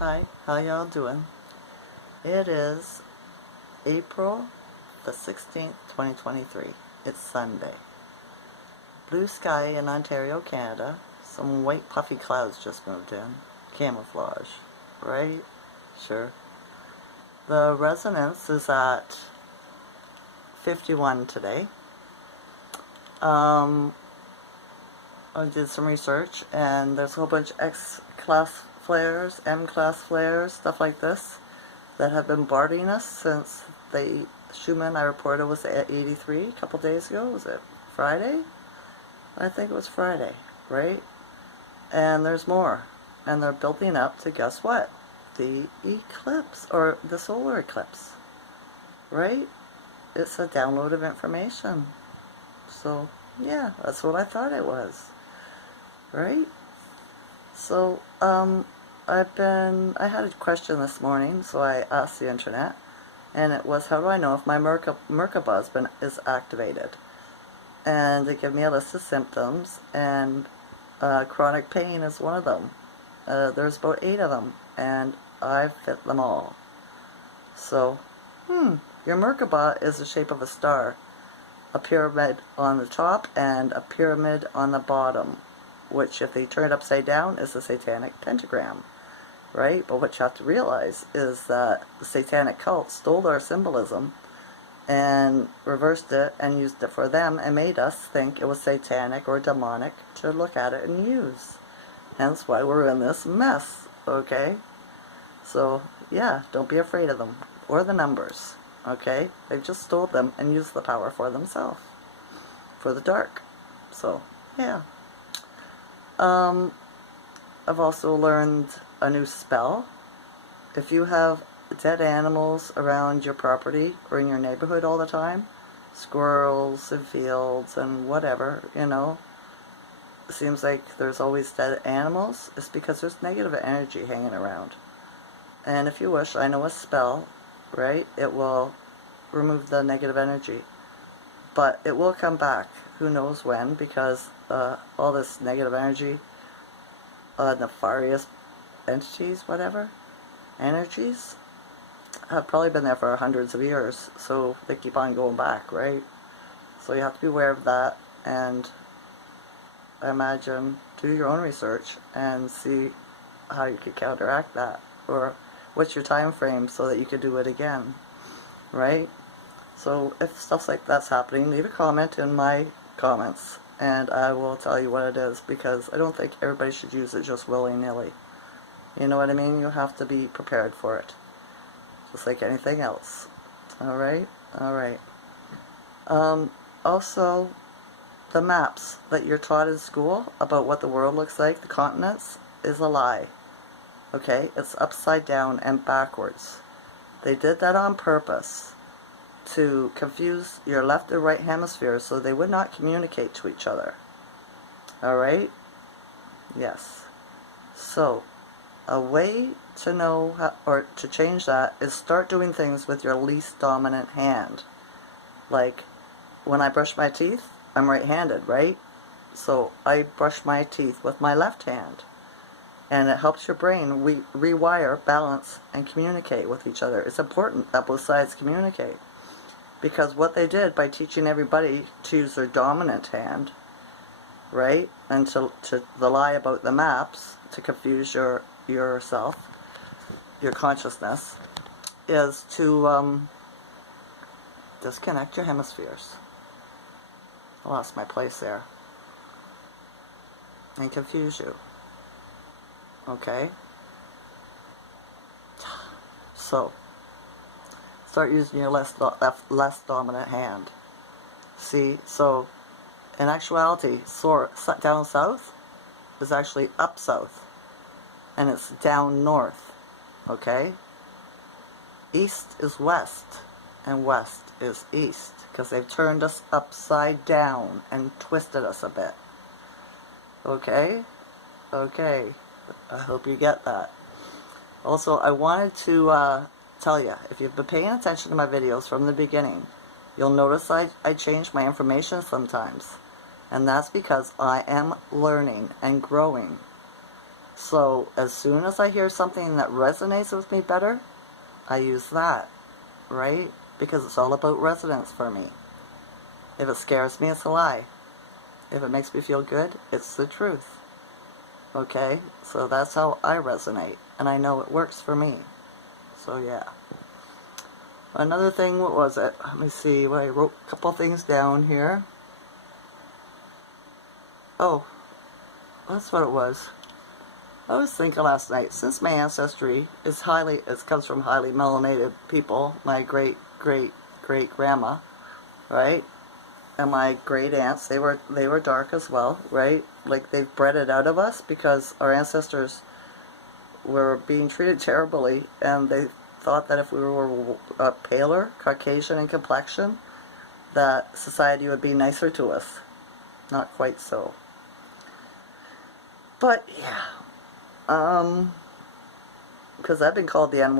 Hi, how y'all doing? It is April the 16th, 2023. It's Sunday. Blue sky in Ontario, Canada. Some white puffy clouds just moved in. Camouflage, right? Sure. The resonance is at 51 today. I did some research, and there's a whole bunch of X-class flares, M-class flares, stuff like this, that have been bombarding us since the Schumann I reported was at 83 a couple days ago. Was it Friday? I think it was Friday, right? And there's more. And they're building up to, guess what? The eclipse, or the solar eclipse, right? It's a download of information. So, yeah, that's what I thought it was, right? So, I had a question this morning, so I asked the internet, and it was, how do I know if my Merkaba is activated? And they give me a list of symptoms, and chronic pain is one of them. There's about 8 of them, and I've fit them all. So, your Merkaba is the shape of a star, a pyramid on the top and a pyramid on the bottom, which, if they turn it upside down, is the satanic pentagram, right? But what you have to realize is that the satanic cult stole our symbolism and reversed it and used it for them and made us think it was satanic or demonic to look at it and use. Hence why we're in this mess, okay? So, yeah, don't be afraid of them or the numbers, okay? They've just stole them and used the power for themselves, for the dark. So, yeah. I've also learned a new spell. If you have dead animals around your property or in your neighborhood all the time, squirrels and fields and whatever, you know, it seems like there's always dead animals, it's because there's negative energy hanging around. And if you wish, I know a spell, right? It will remove the negative energy. But it will come back. Who knows when, because all this negative energy, nefarious entities, whatever, energies, have probably been there for hundreds of years. So they keep on going back, right? So you have to be aware of that, and I imagine do your own research and see how you could counteract that, or what's your time frame so that you could do it again, right? So if stuff like that's happening, leave a comment in my comments and I will tell you what it is, because I don't think everybody should use it just willy-nilly. You know what I mean? You have to be prepared for it, just like anything else. Alright? Alright. Also, the maps that you're taught in school about what the world looks like, the continents, is a lie. Okay? It's upside down and backwards. They did that on purpose to confuse your left and right hemispheres so they would not communicate to each other. Alright? Yes. So, a way to know how, or to change that, is start doing things with your least dominant hand. Like, when I brush my teeth, I'm right-handed, right? So I brush my teeth with my left hand. And it helps your brain rewire, balance, and communicate with each other. It's important that both sides communicate. Because what they did by teaching everybody to use their dominant hand, right, and to the lie about the maps, to confuse yourself, your consciousness, is to disconnect your hemispheres. I lost my place there. And confuse you. Okay? So, start using your less dominant hand. See, so in actuality, down south is actually up south, and it's down north. Okay? East is west, and west is east, because they've turned us upside down and twisted us a bit. Okay? Okay. I hope you get that. Also, I wanted to tell you, if you've been paying attention to my videos from the beginning, you'll notice I change my information sometimes. And that's because I am learning and growing. So as soon as I hear something that resonates with me better, I use that, right? Because it's all about resonance for me. If it scares me, it's a lie. If it makes me feel good, it's the truth. Okay? So that's how I resonate. And I know it works for me. So yeah. Another thing, what was it? Let me see. Well, I wrote a couple things down here. Oh, that's what it was. I was thinking last night, since my ancestry is it comes from highly melanated people, my great-great-great-grandma, right? And my great aunts, they were dark as well, right? Like they've bred it out of us because our ancestors were being treated terribly, and they thought that if we were paler, Caucasian in complexion, that society would be nicer to us. Not quite so. But yeah, because I've been called the N-word